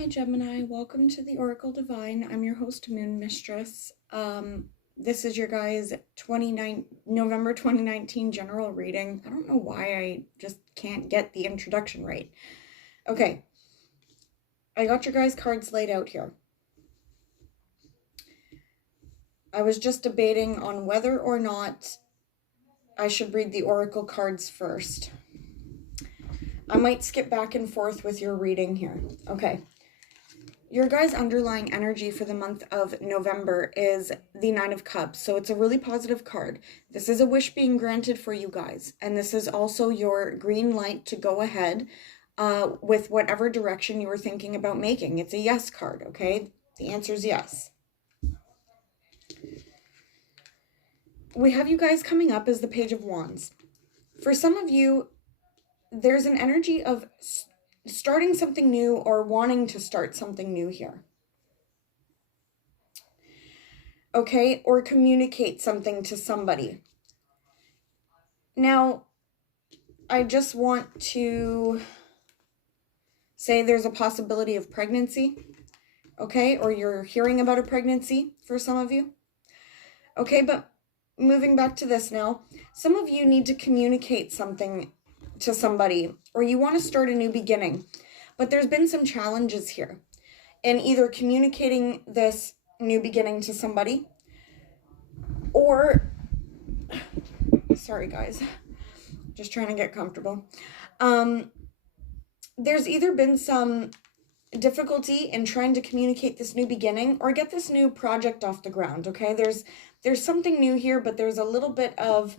Hi Gemini, welcome to the Oracle Divine. I'm your host, Moon Mistress. This is your guys' November 2019 general reading. I don't know why I just can't get the introduction right. Okay, I got your guys' cards laid out here. I was just debating on whether or not I should read the Oracle cards first. I might skip back and forth with your reading here. Okay. Your guys' underlying energy for the month of November is the Nine of Cups, so it's a really positive card. This is a wish being granted for you guys, and this is also your green light to go ahead with whatever direction you were thinking about making. It's a yes card, okay? The answer is yes. We have you guys coming up as the Page of Wands. For some of you, there's an energy of starting something new or wanting to start something new here. Okay, or communicate something to somebody. Now, I just want to say there's a possibility of pregnancy, okay, or you're hearing about a pregnancy for some of you. Okay, but moving back to this now, some of you need to communicate something to somebody, or you want to start a new beginning, but there's been some challenges here in either communicating this new beginning to somebody, or, sorry guys, just trying to get comfortable. There's either been some difficulty in trying to communicate this new beginning or get this new project off the ground, okay? There's something new here, but there's a little bit of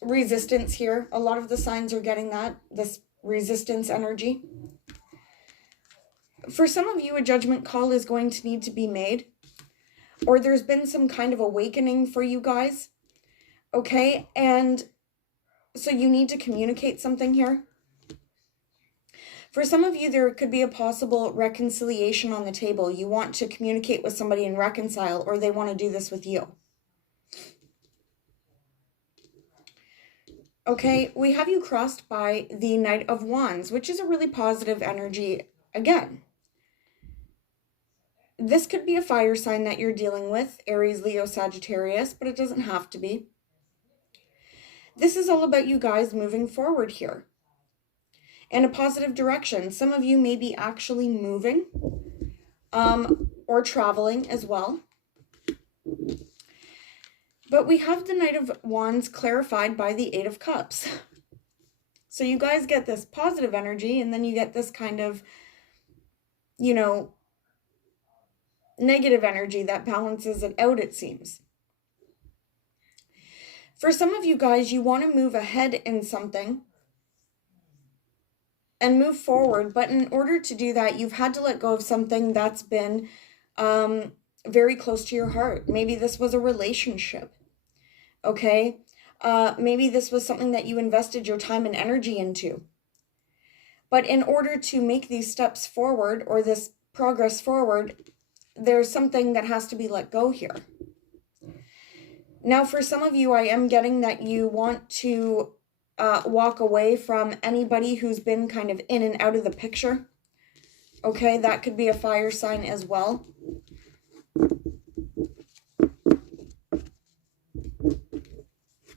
resistance here. A lot of the signs are getting this resistance energy. For some of you, a judgment call is going to need to be made, or there's been some kind of awakening for you guys, okay? And so you need to communicate something here. For some of you, there could be a possible reconciliation on the table. You want to communicate with somebody and reconcile, or they want to do this with you. Okay, we have you crossed by the Knight of Wands, which is a really positive energy again. This could be a fire sign that you're dealing with, Aries, Leo, Sagittarius, but it doesn't have to be. This is all about you guys moving forward here in a positive direction. Some of you may be actually moving or traveling as well. But we have the Knight of Wands clarified by the Eight of Cups. So you guys get this positive energy, and then you get this kind of, negative energy that balances it out, it seems. For some of you guys, you want to move ahead in something and move forward, but in order to do that, you've had to let go of something that's been very close to your heart. Maybe this was a relationship, okay? Maybe this was something that you invested your time and energy into. But in order to make these steps forward, or this progress forward, there's something that has to be let go here. Now, for some of you, I am getting that you want to walk away from anybody who's been kind of in and out of the picture. Okay, that could be a fire sign as well.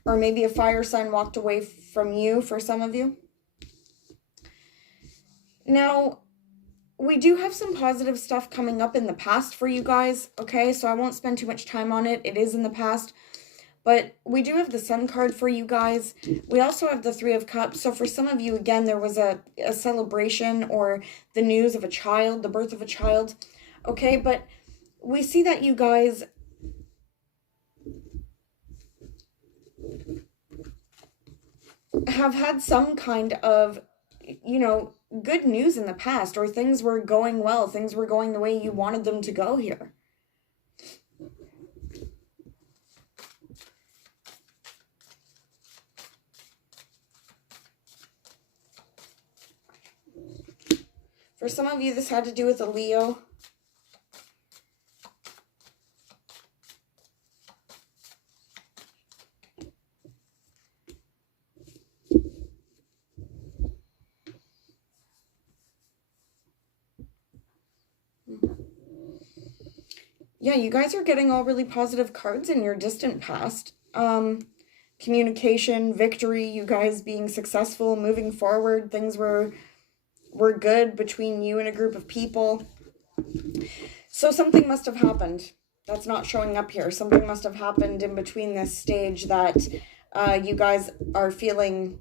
Or maybe a fire sign walked away from you for some of you. Now, we do have some positive stuff coming up in the past for you guys, okay? So I won't spend too much time on it. It is in the past. But we do have the Sun card for you guys. We also have the Three of Cups. So for some of you, again, there was a celebration or the news of a child, the birth of a child, okay? But we see that you guys have had some kind of, good news in the past, or things were going well, things were going the way you wanted them to go here. For some of you, this had to do with a Leo. Yeah, you guys are getting all really positive cards in your distant past. Communication, victory, you guys being successful, moving forward, things were good between you and a group of people. So something must have happened that's not showing up here. Something must have happened in between this stage that you guys are feeling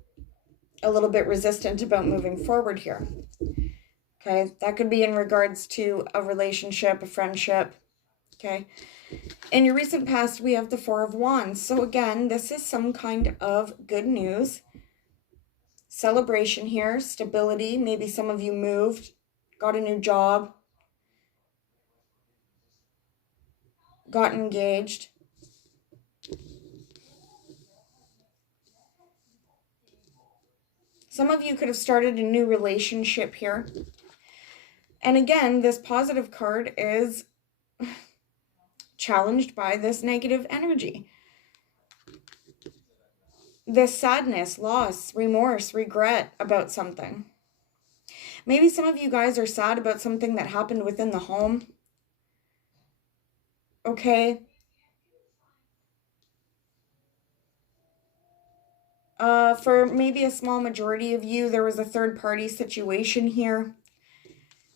a little bit resistant about moving forward here. Okay, that could be in regards to a relationship, a friendship. Okay, in your recent past, we have the Four of Wands. So again, this is some kind of good news. Celebration here, stability. Maybe some of you moved, got a new job, got engaged. Some of you could have started a new relationship here. And again, this positive card is challenged by this negative energy. This sadness, loss, remorse, regret about something. Maybe some of you guys are sad about something that happened within the home. Okay. For maybe a small majority of you, there was a third party situation here.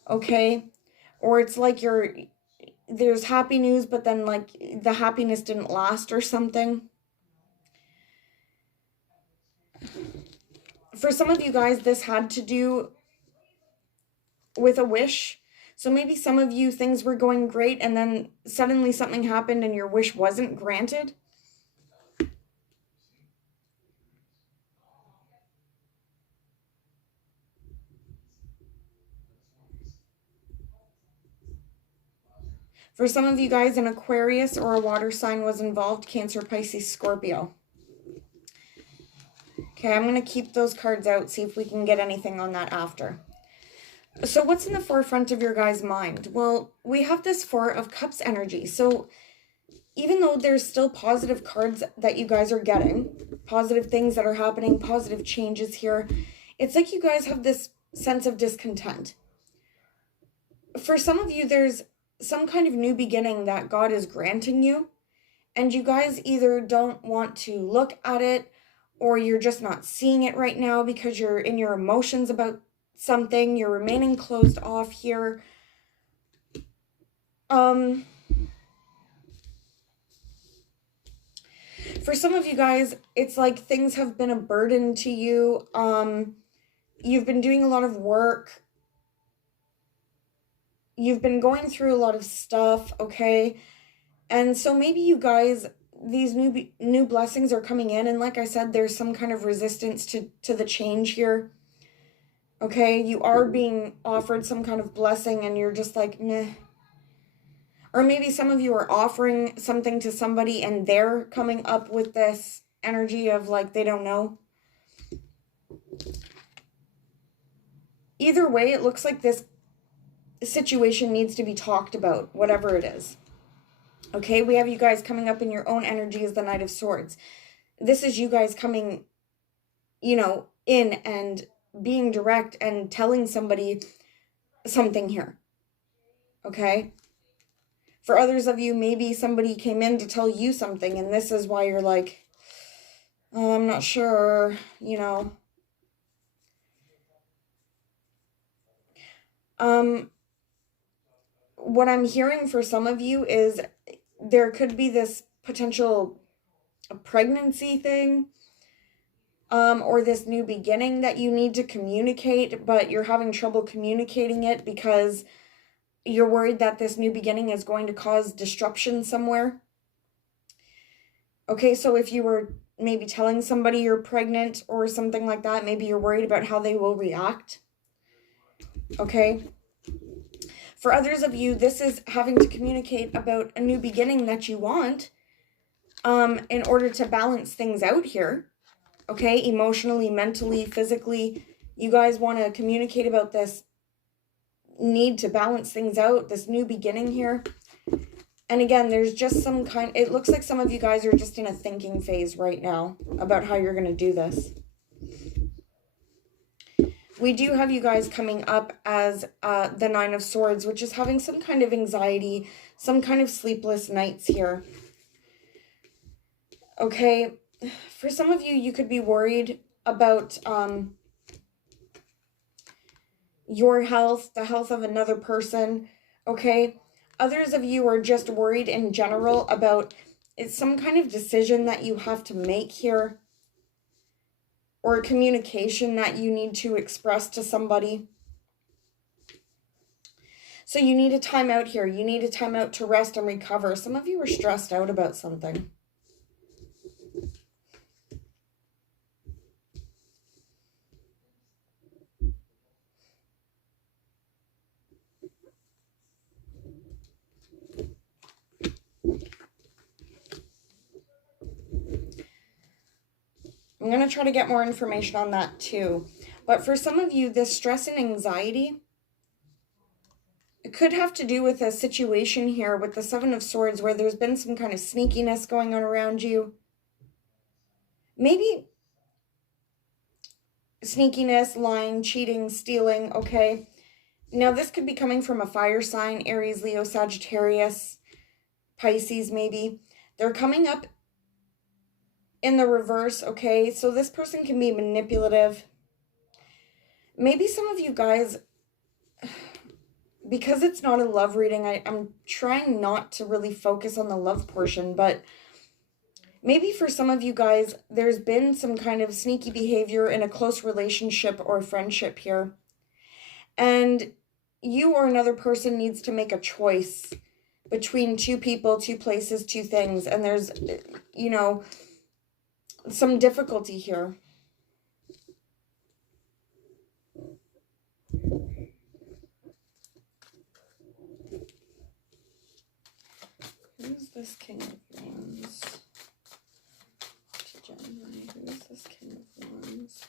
Okay. Or it's like there's happy news, but then like the happiness didn't last or something. For some of you guys, this had to do with a wish. So maybe some of you, things were going great and then suddenly something happened and your wish wasn't granted. For some of you guys, an Aquarius or a water sign was involved, Cancer, Pisces, Scorpio. Okay, I'm going to keep those cards out, see if we can get anything on that after. So what's in the forefront of your guys' mind? Well, we have this Four of Cups energy. So even though there's still positive cards that you guys are getting, positive things that are happening, positive changes here, it's like you guys have this sense of discontent. For some of you, there's some kind of new beginning that God is granting you, and you guys either don't want to look at it or you're just not seeing it right now because you're in your emotions about something. You're remaining closed off here. For some of you guys, it's like things have been a burden to you. You've been doing a lot of work. You've been going through a lot of stuff, okay? And so maybe you guys, these new blessings are coming in, and like I said, there's some kind of resistance to the change here. Okay, you are being offered some kind of blessing and you're just like, meh. Or maybe some of you are offering something to somebody and they're coming up with this energy of like they don't know. Either way, it looks like this situation needs to be talked about, whatever it is. Okay, we have you guys coming up in your own energy as the Knight of Swords. This is you guys coming, in and being direct and telling somebody something here. Okay? For others of you, maybe somebody came in to tell you something, and this is why you're like, oh, I'm not sure, What I'm hearing for some of you is there could be this potential pregnancy thing, or this new beginning that you need to communicate, but you're having trouble communicating it because you're worried that this new beginning is going to cause disruption somewhere. Okay, so if you were maybe telling somebody you're pregnant or something like that, maybe you're worried about how they will react. Okay? For others of you, this is having to communicate about a new beginning that you want in order to balance things out here. Okay? Emotionally, mentally, physically. You guys want to communicate about this need to balance things out, this new beginning here. And again, there's just it looks like some of you guys are just in a thinking phase right now about how you're going to do this. we do have you guys coming up as the Nine of Swords, which is having some kind of anxiety, some kind of sleepless nights here. Okay, for some of you, you could be worried about your health, the health of another person, okay? Others of you are just worried in general about it's some kind of decision that you have to make here, or a communication that you need to express to somebody. So you need a time out here. You need a time out to rest and recover. Some of you are stressed out about something. I'm going to try to get more information on that too. But for some of you, this stress and anxiety, it could have to do with a situation here with the Seven of Swords where there's been some kind of sneakiness going on around you. Maybe sneakiness, lying, cheating, stealing, okay? Now, this could be coming from a fire sign, Aries, Leo, Sagittarius, Pisces maybe. They're coming up in the reverse, okay? So this person can be manipulative. Maybe some of you guys, because it's not a love reading, I'm trying not to really focus on the love portion, but maybe for some of you guys, there's been some kind of sneaky behavior in a close relationship or friendship here. And you or another person needs to make a choice between two people, two places, two things. And there's, you know, some difficulty here. Who's this King of Wands? Gemini, who is this King of Wands?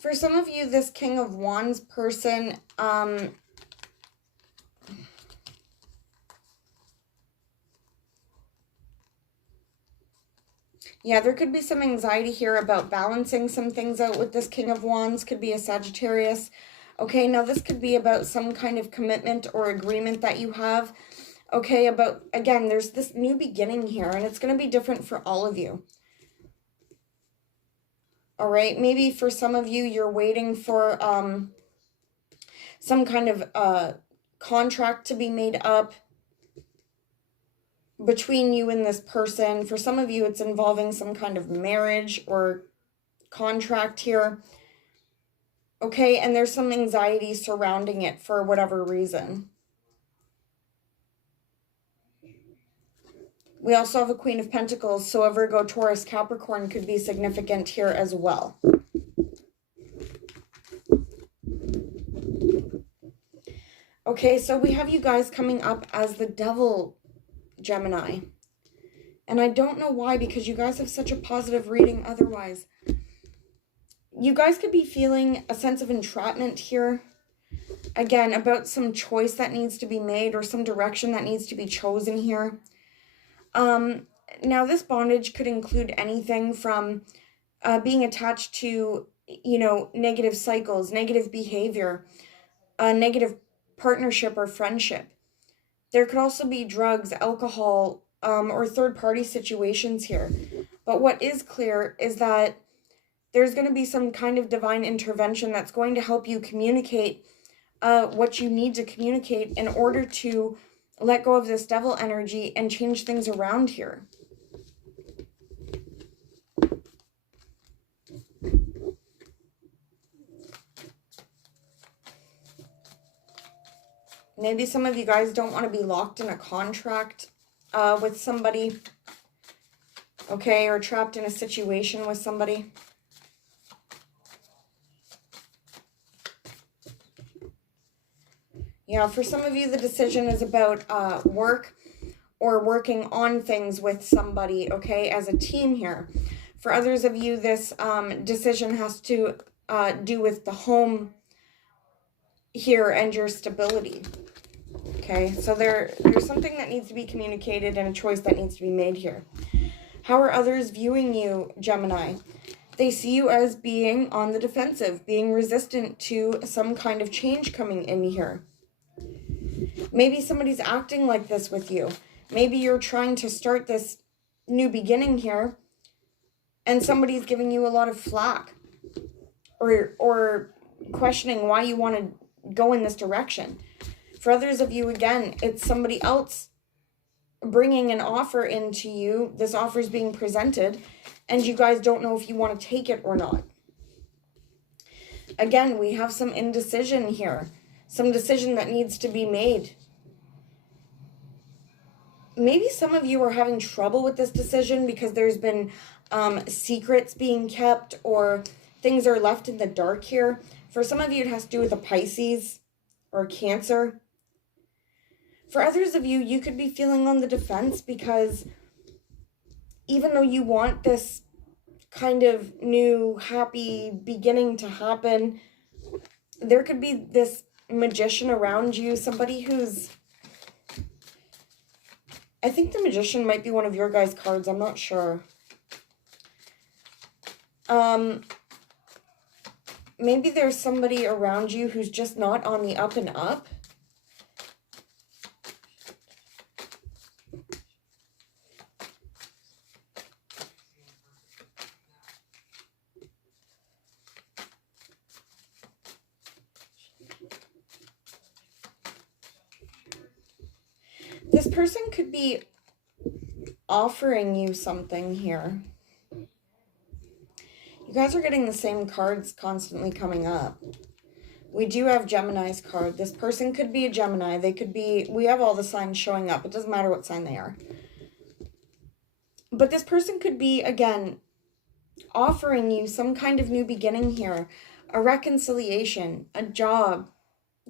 For some of you, this King of Wands person, yeah, there could be some anxiety here about balancing some things out with this King of Wands. Could be a Sagittarius. Okay, now this could be about some kind of commitment or agreement that you have. Okay, about, again, there's this new beginning here, and it's going to be different for all of you. All right, maybe for some of you, you're waiting for some kind of contract to be made up between you and this person. For some of you, it's involving some kind of marriage or contract here. Okay, and there's some anxiety surrounding it for whatever reason. We also have a Queen of Pentacles, so a Virgo, Taurus, Capricorn could be significant here as well. Okay, so we have you guys coming up as the Devil, Gemini. And I don't know why, because you guys have such a positive reading otherwise. You guys could be feeling a sense of entrapment here. Again, about some choice that needs to be made or some direction that needs to be chosen here. Now, this bondage could include anything from being attached to, you know, negative cycles, negative behavior, negative partnership or friendship. There could also be drugs, alcohol, or third-party situations here. But what is clear is that there's going to be some kind of divine intervention that's going to help you communicate what you need to communicate in order to let go of this devil energy and change things around here. Maybe some of you guys don't want to be locked in a contract with somebody, okay, or trapped in a situation with somebody. Yeah, for some of you, the decision is about work or working on things with somebody, okay, as a team here. For others of you, this decision has to do with the home here and your stability. Okay, so there's something that needs to be communicated and a choice that needs to be made here. How are others viewing you, Gemini? They see you as being on the defensive, being resistant to some kind of change coming in here. Maybe somebody's acting like this with you. Maybe you're trying to start this new beginning here and somebody's giving you a lot of flack or questioning why you want to go in this direction. For others of you, again, it's somebody else bringing an offer into you. This offer is being presented and you guys don't know if you want to take it or not. Again, we have some indecision here, some decision that needs to be made. Maybe some of you are having trouble with this decision because there's been secrets being kept or things are left in the dark here. For some of you, it has to do with a Pisces or Cancer. For others of you, you could be feeling on the defense because even though you want this kind of new, happy beginning to happen, there could be this magician around you, somebody who's... I think the Magician might be one of your guys' cards. I'm not sure. Maybe there's somebody around you who's just not on the up and up. This person could be offering you something here. You guys are getting the same cards constantly coming up. We do have Gemini's card. This person could be a Gemini. They could be... We have all the signs showing up. It doesn't matter what sign they are. But this person could be, again, offering you some kind of new beginning here. A reconciliation, a job.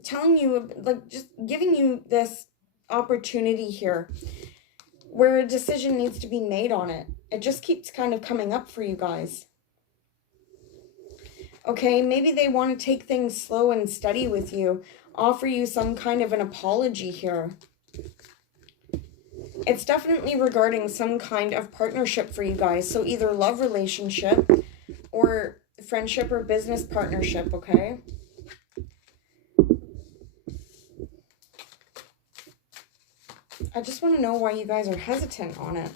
Telling you, like, just giving you this opportunity here where a decision needs to be made on it. It just keeps kind of coming up for you guys. Okay, maybe they want to take things slow and steady with you, offer you some kind of an apology here. It's definitely regarding some kind of partnership for you guys. So either love relationship or friendship or business partnership, okay? I just want to know why you guys are hesitant on it.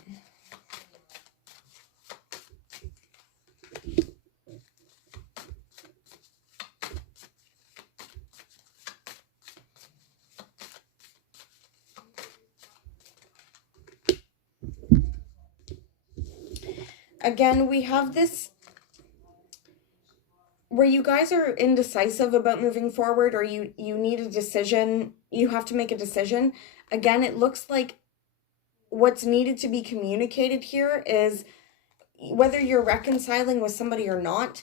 Again, we have this where you guys are indecisive about moving forward, or you need a decision. You have to make a decision. Again, it looks like what's needed to be communicated here is whether you're reconciling with somebody or not,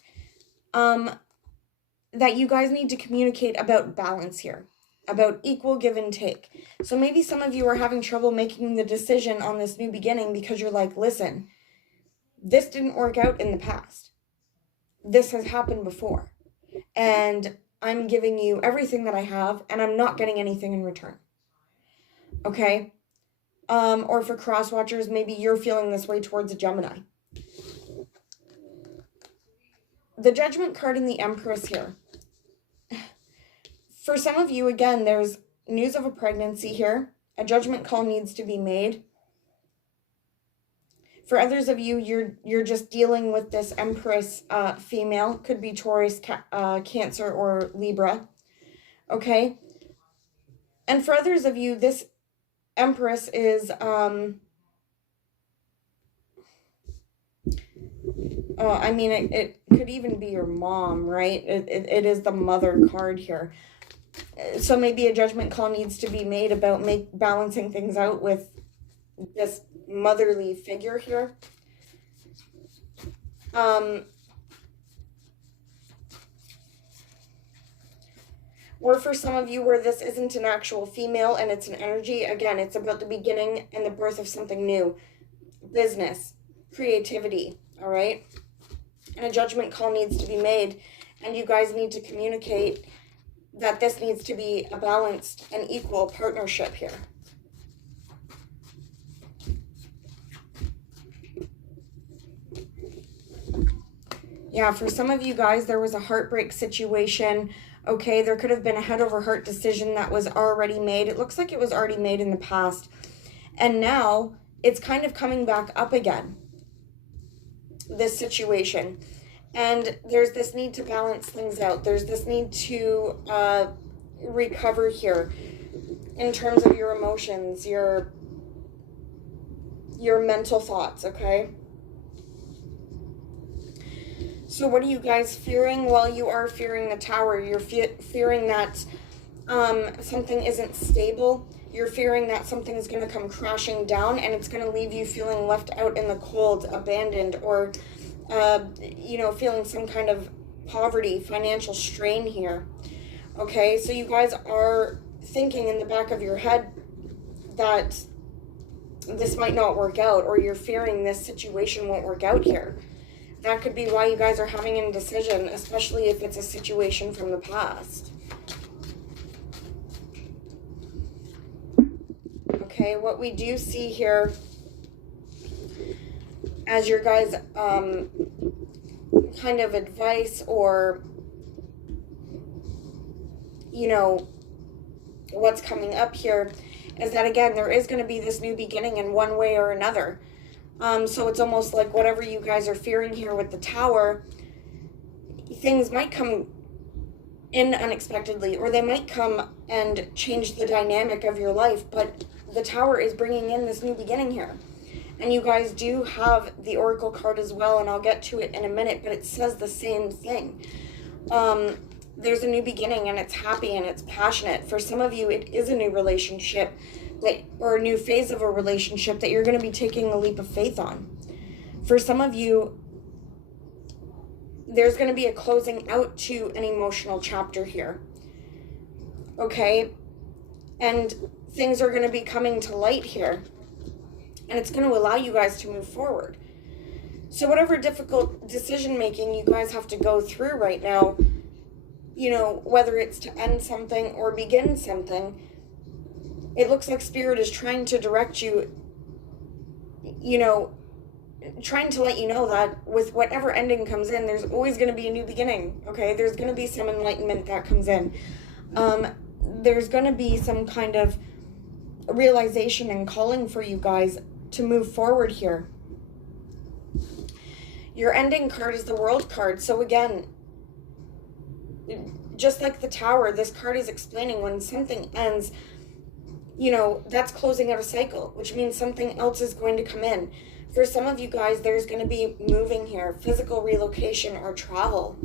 that you guys need to communicate about balance here, about equal give and take. So maybe some of you are having trouble making the decision on this new beginning because you're like, listen, this didn't work out in the past. This has happened before. And I'm giving you everything that I have, and I'm not getting anything in return. Okay? Or for cross watchers, maybe you're feeling this way towards a Gemini. The Judgment card and the Empress here. For some of you, again, there's news of a pregnancy here. A judgment call needs to be made. For others of you, you're just dealing with this Empress female. Could be Taurus, Cancer, or Libra. Okay? And for others of you, this Empress is... I mean, it could even be your mom, right? It is the mother card here. So maybe a judgment call needs to be made about balancing things out with this motherly figure here. Or for some of you where this isn't an actual female and it's an energy, again, it's about the beginning and the birth of something new. Business, creativity, all right? And a judgment call needs to be made, and you guys need to communicate that this needs to be a balanced and equal partnership here. Yeah, for some of you guys, there was a heartbreak situation. Okay, there could have been a head over heart decision that was already made. It looks like it was already made in the past. And now it's kind of coming back up again, this situation. And there's this need to balance things out. There's this need to recover here in terms of your emotions, your mental thoughts, okay? So what are you guys fearing? Well, you are fearing the Tower. You're fearing that something isn't stable. You're fearing that something is going to come crashing down and it's going to leave you feeling left out in the cold, abandoned, or, you know, feeling some kind of poverty, financial strain here. Okay, so you guys are thinking in the back of your head that this might not work out, or you're fearing this situation won't work out here. That could be why you guys are having an indecision, especially if it's a situation from the past. Okay, what we do see here as your guys' kind of advice, or, you know, what's coming up here is that, again, there is going to be this new beginning in one way or another. So it's almost like whatever you guys are fearing here with the Tower, things might come in unexpectedly, or they might come and change the dynamic of your life, but the Tower is bringing in this new beginning here. And you guys do have the Oracle card as well, and I'll get to it in a minute, but it says the same thing. There's a new beginning, and it's happy, and it's passionate. For some of you, it is a new relationship, or a new phase of a relationship that you're going to be taking a leap of faith on. For some of you, there's going to be a closing out to an emotional chapter here. Okay? And things are going to be coming to light here. And it's going to allow you guys to move forward. So whatever difficult decision making you guys have to go through right now, you know, whether it's to end something or begin something, it looks like Spirit is trying to direct you, you know, trying to let you know that with whatever ending comes in, there's always going to be a new beginning, okay? There's going to be some enlightenment that comes in. There's going to be some kind of realization and calling for you guys to move forward here. Your ending card is the World card. So again, just like the Tower, this card is explaining when something ends, you know, that's closing out a cycle, which means something else is going to come in. For some of you guys, there's going to be moving here, physical relocation or travel.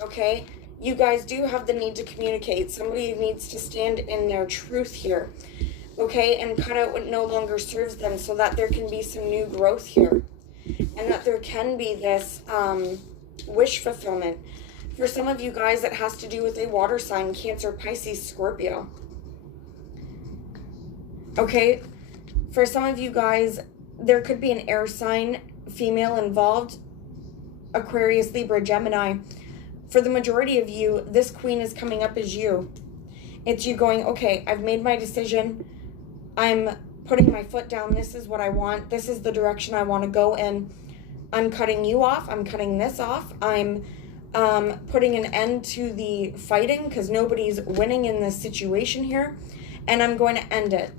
Okay? You guys do have the need to communicate. Somebody needs to stand in their truth here. Okay? And cut out what no longer serves them so that there can be some new growth here. And that there can be this wish fulfillment. For some of you guys, it has to do with a water sign, Cancer, Pisces, Scorpio. Okay? For some of you guys, there could be an air sign, female involved, Aquarius, Libra, Gemini. For the majority of you, this Queen is coming up as you. It's you going, okay, I've made my decision. I'm putting my foot down. This is what I want. This is the direction I want to go in. I'm cutting you off. I'm cutting this off. I'm putting an end to the fighting because nobody's winning in this situation here. And I'm going to end it.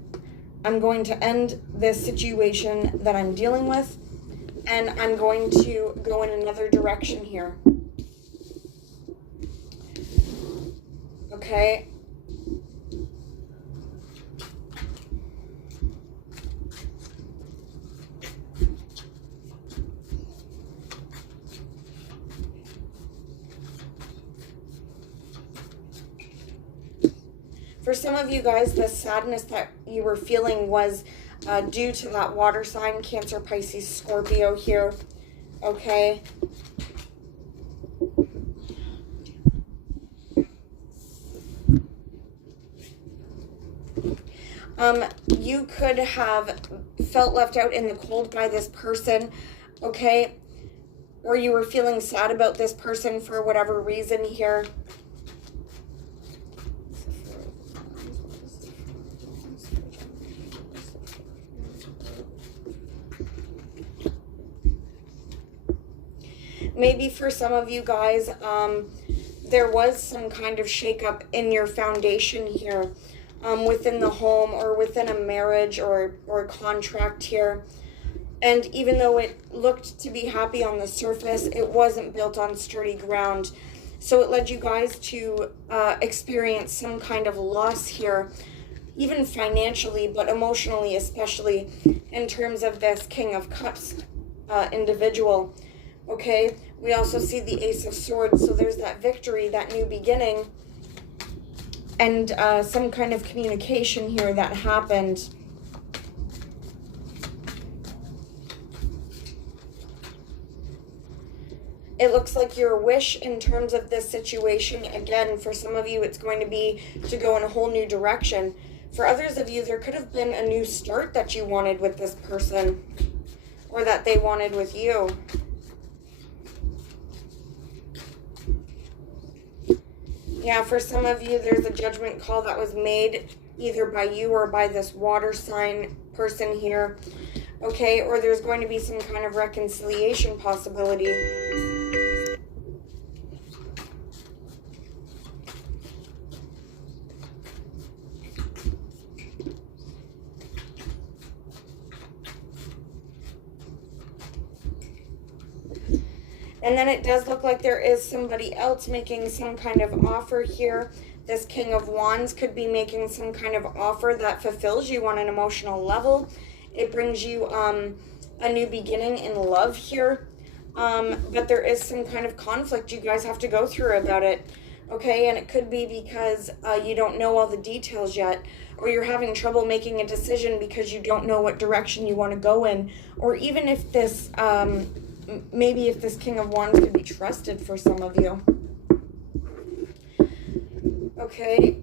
I'm going to end this situation that I'm dealing with. And I'm going to go in another direction here. Okay? For some of you guys, the sadness that you were feeling was due to that water sign, Cancer, Pisces, Scorpio here. Okay? You could have felt left out in the cold by this person, okay? Or you were feeling sad about this person for whatever reason here. Maybe for some of you guys, there was some kind of shakeup in your foundation here, within the home or within a marriage or contract here. And even though it looked to be happy on the surface, it wasn't built on sturdy ground. So it led you guys to experience some kind of loss here, even financially, but emotionally, especially in terms of this King of Cups individual. Okay, we also see the Ace of Swords, so there's that victory, that new beginning, and some kind of communication here that happened. It looks like your wish in terms of this situation, again, for some of you, it's going to be to go in a whole new direction. For others of you, there could have been a new start that you wanted with this person, or that they wanted with you. Yeah, for some of you, there's a judgment call that was made either by you or by this water sign person here. Okay, or there's going to be some kind of reconciliation possibility. And then it does look like there is somebody else making some kind of offer here. This King of Wands could be making some kind of offer that fulfills you on an emotional level. It brings you a new beginning in love here. But there is some kind of conflict you guys have to go through about it. Okay, and it could be because you don't know all the details yet, or you're having trouble making a decision because you don't know what direction you want to go in, or even if this... maybe if this King of Wands could be trusted for some of you. Okay,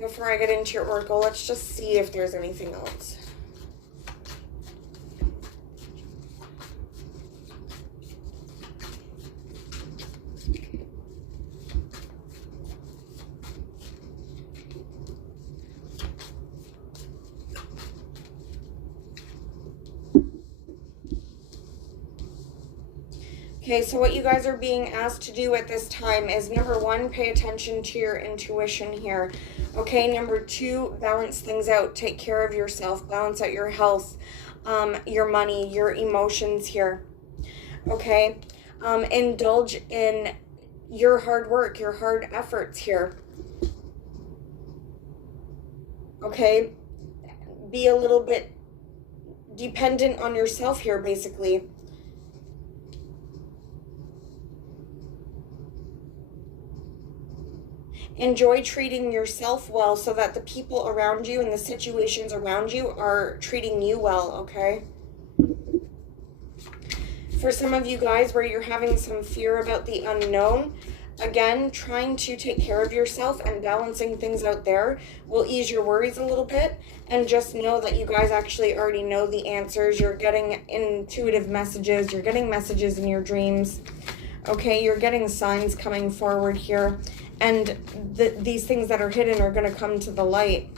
before I get into your oracle, let's just see if there's anything else. Okay, so what you guys are being asked to do at this time is, number one, pay attention to your intuition here. Okay, number two, balance things out. Take care of yourself. Balance out your health, your money, your emotions here. Okay, indulge in your hard work, your hard efforts here. Okay, be a little bit dependent on yourself here, basically. Enjoy treating yourself well so that the people around you and the situations around you are treating you well, okay? For some of you guys where you're having some fear about the unknown, again, trying to take care of yourself and balancing things out there will ease your worries a little bit. And just know that you guys actually already know the answers. You're getting intuitive messages. You're getting messages in your dreams. Okay, you're getting signs coming forward here. And these things that are hidden are going to come to the light.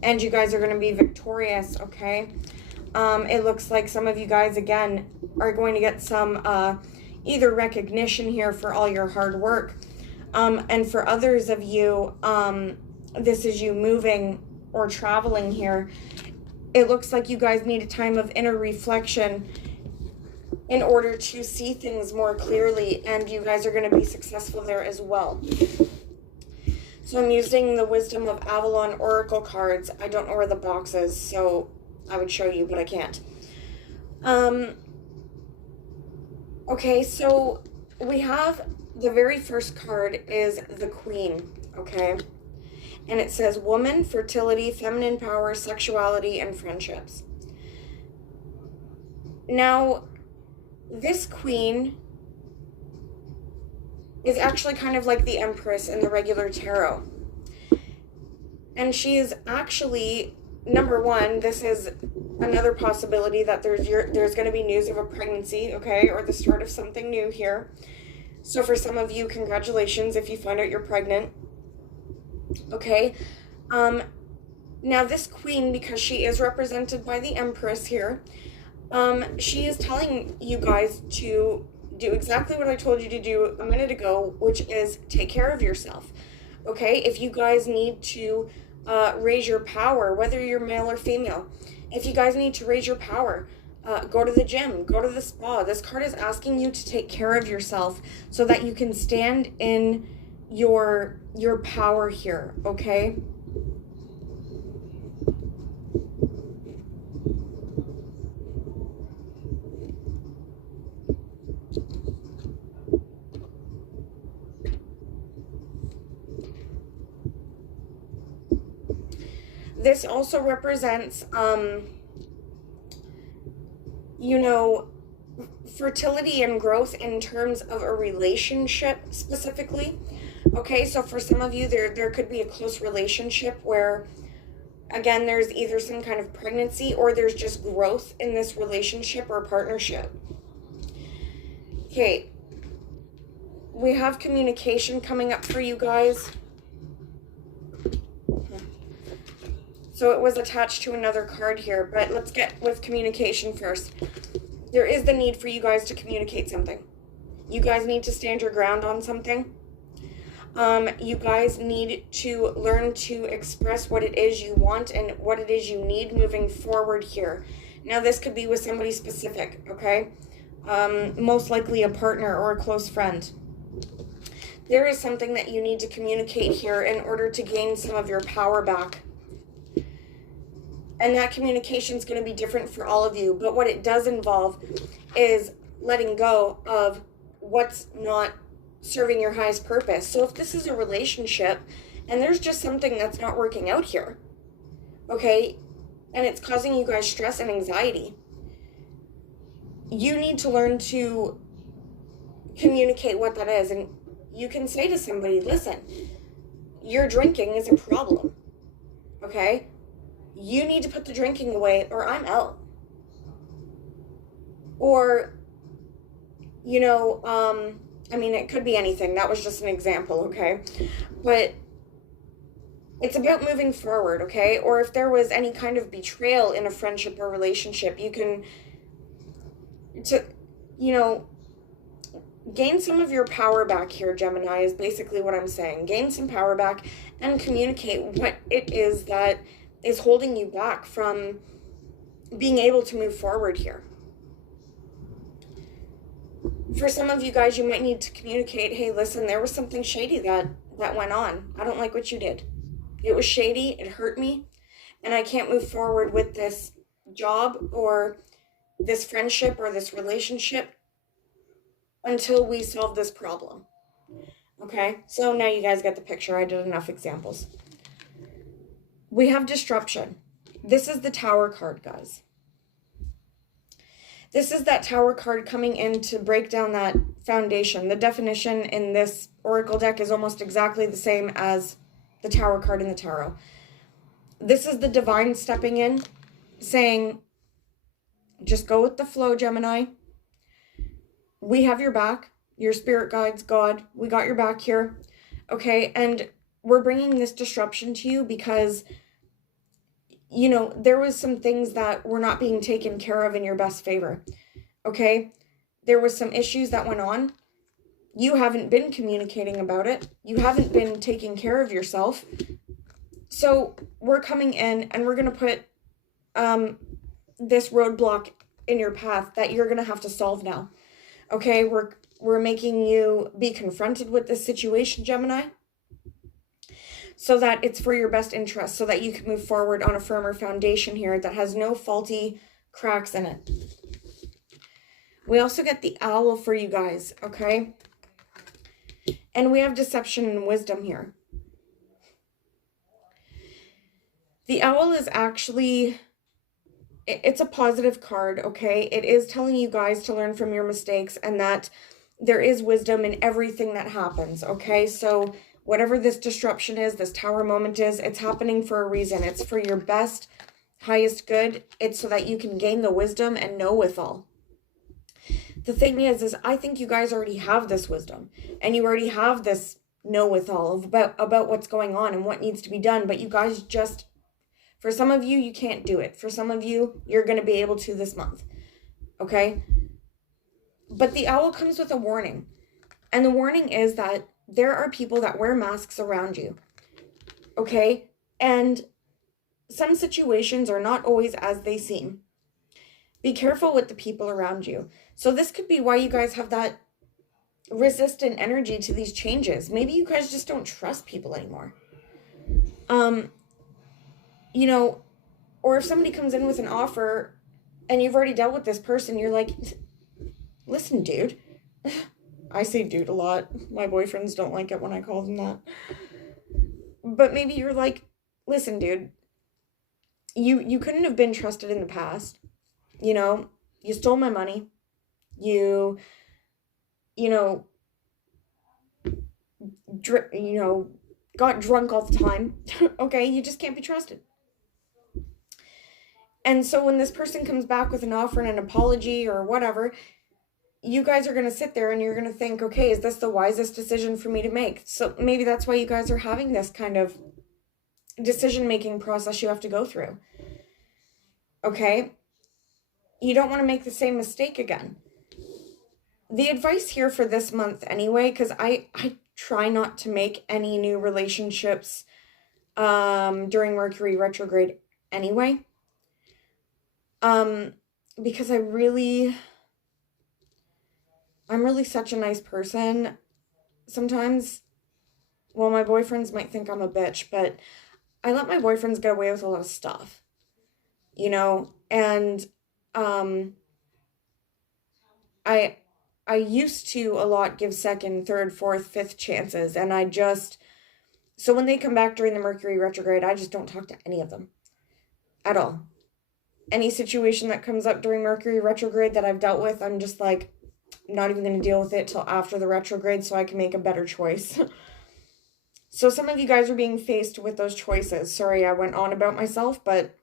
And you guys are going to be victorious, okay? It looks like some of you guys, again, are going to get some either recognition here for all your hard work. And for others of you, this is you moving or traveling here. It looks like you guys need a time of inner reflection in order to see things more clearly, and you guys are going to be successful there as well. So I'm using the Wisdom of Avalon Oracle cards. I don't know where the box is, so I would show you, but I can't. Okay, so we have the very first card is the Queen, okay? And it says woman, fertility, feminine power, sexuality, and friendships. Now, this Queen is actually kind of like the Empress in the regular tarot. And she is actually, number one, this is another possibility that there's going to be news of a pregnancy, okay, or the start of something new here. So for some of you, congratulations if you find out you're pregnant. Okay. Now this queen, because she is represented by the Empress here, she is telling you guys to do exactly what I told you to do a minute ago, which is take care of yourself. Okay, if you guys need to raise your power, whether you're male or female, if you guys need to raise your power, go to the gym, go to the spa. This card is asking you to take care of yourself so that you can stand in your power here, okay? This also represents, you know, fertility and growth in terms of a relationship specifically. Okay, so for some of you, there could be a close relationship where, again, there's either some kind of pregnancy or there's just growth in this relationship or partnership. Okay, we have communication coming up for you guys. So it was attached to another card here, but let's get with communication first. There is the need for you guys to communicate something. You guys need to stand your ground on something. You guys need to learn to express what it is you want and what it is you need moving forward here. Now, this could be with somebody specific, okay? Most likely a partner or a close friend. There is something that you need to communicate here in order to gain some of your power back. And that communication is going to be different for all of you. But what it does involve is letting go of what's not serving your highest purpose. So if this is a relationship and there's just something that's not working out here, okay, and it's causing you guys stress and anxiety, you need to learn to communicate what that is. And you can say to somebody, listen, your drinking is a problem, okay? You need to put the drinking away or I'm out. Or, you know, I mean, it could be anything. That was just an example, okay? But it's about moving forward, okay? Or if there was any kind of betrayal in a friendship or relationship, you can, gain some of your power back here, Gemini, is basically what I'm saying. Gain some power back and communicate what it is that is holding you back from being able to move forward here. For some of you guys, you might need to communicate, hey, listen, there was something shady that went on. I don't like what you did. It was shady, it hurt me, and I can't move forward with this job or this friendship or this relationship until we solve this problem. Okay, so now you guys get the picture. I did enough examples. We have disruption. This is the Tower card, guys. This is that Tower card coming in to break down that foundation. The definition in this Oracle deck is almost exactly the same as the Tower card in the Tarot. This is the Divine stepping in, saying, just go with the flow, Gemini. We have your back. Your spirit guides, God, we got your back here. Okay, and we're bringing this disruption to you because, you know, there was some things that were not being taken care of in your best favor. Okay, there was some issues that went on. You haven't been communicating about it. You haven't been taking care of yourself. So we're coming in and we're going to put this roadblock in your path that you're going to have to solve now. Okay, we're making you be confronted with this situation, Gemini, so that it's for your best interest, so that you can move forward on a firmer foundation here that has no faulty cracks in it. We also get the Owl for you guys, okay? And we have deception and wisdom here. The Owl is actually, it's a positive card, okay? It is telling you guys to learn from your mistakes and that there is wisdom in everything that happens, okay? So Whatever this disruption is, this tower moment is, it's happening for a reason. It's for your best, highest good. It's so that you can gain the wisdom and know withal. The thing is I think you guys already have this wisdom, and you already have this know withal about what's going on and what needs to be done, but you guys just, for some of you, you can't do it. For some of you, you're going to be able to this month. Okay? But the owl comes with a warning. And the warning is that there are people that wear masks around you. Okay? And some situations are not always as they seem. Be careful with the people around you. So this could be why you guys have that resistant energy to these changes. Maybe you guys just don't trust people anymore. You know, or if somebody comes in with an offer and you've already dealt with this person, you're like, listen, dude. I say dude a lot. My boyfriends don't like it when I call them that. But maybe you're like, listen, dude, you couldn't have been trusted in the past. You know, you stole my money. You know, got drunk all the time. Okay, you just can't be trusted. And so when this person comes back with an offer and an apology or whatever, you guys are going to sit there and you're going to think, okay, is this the wisest decision for me to make? So maybe that's why you guys are having this kind of decision-making process you have to go through. Okay? You don't want to make the same mistake again. The advice here for this month anyway, because I try not to make any new relationships during Mercury retrograde anyway. Because I'm really such a nice person sometimes. Well, my boyfriends might think I'm a bitch, but I let my boyfriends get away with a lot of stuff, you know, and I used to a lot give second, third, fourth, fifth chances, and so when they come back during the Mercury retrograde, I just don't talk to any of them at all. Any situation that comes up during Mercury retrograde that I've dealt with, I'm just like, I'm not even going to deal with it till after the retrograde so I can make a better choice. So some of you guys are being faced with those choices. Sorry, I went on about myself, but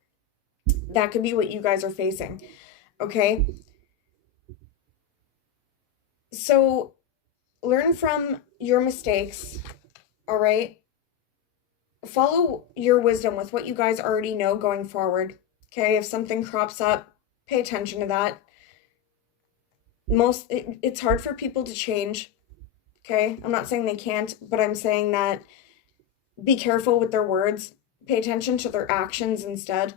that could be what you guys are facing. Okay? So learn from your mistakes, all right? Follow your wisdom with what you guys already know going forward. Okay, if something crops up, pay attention to that. It's hard for people to change. Okay, I'm not saying they can't, but I'm saying that be careful with their words. Pay attention to their actions instead.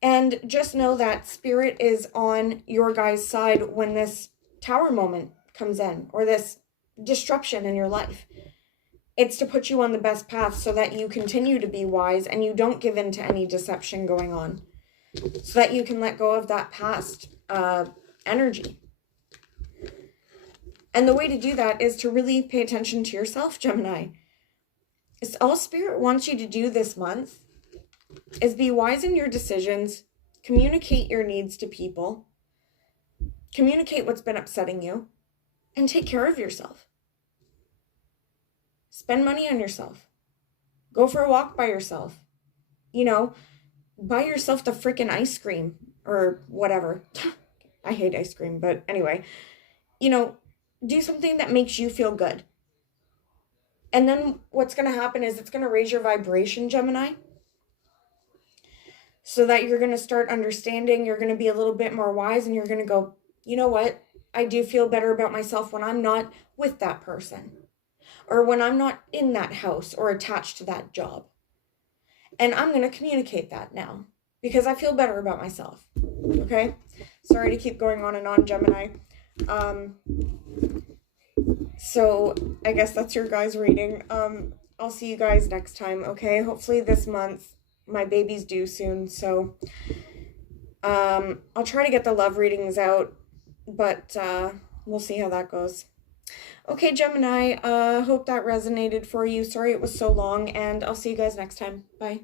And just know that spirit is on your guys' side when this tower moment comes in, or this disruption in your life. It's to put you on the best path so that you continue to be wise and you don't give in to any deception going on. So that you can let go of that past energy. And the way to do that is to really pay attention to yourself, Gemini. It's all Spirit wants you to do this month is be wise in your decisions, communicate your needs to people, communicate what's been upsetting you, and take care of yourself. Spend money on yourself. Go for a walk by yourself. You know, buy yourself the freaking ice cream or whatever. I hate ice cream, but anyway, you know, do something that makes you feel good. And then what's going to happen is it's going to raise your vibration, Gemini, so that you're going to start understanding, you're going to be a little bit more wise, and you're going to go, you know what? I do feel better about myself when I'm not with that person, or when I'm not in that house or attached to that job. And I'm going to communicate that now because I feel better about myself. Okay? Sorry to keep going on and on, Gemini. So I guess that's your guys' reading. I'll see you guys next time, okay? Hopefully this month. My baby's due soon, so I'll try to get the love readings out, but we'll see how that goes. Okay, Gemini, hope that resonated for you. Sorry it was so long, and I'll see you guys next time. Bye.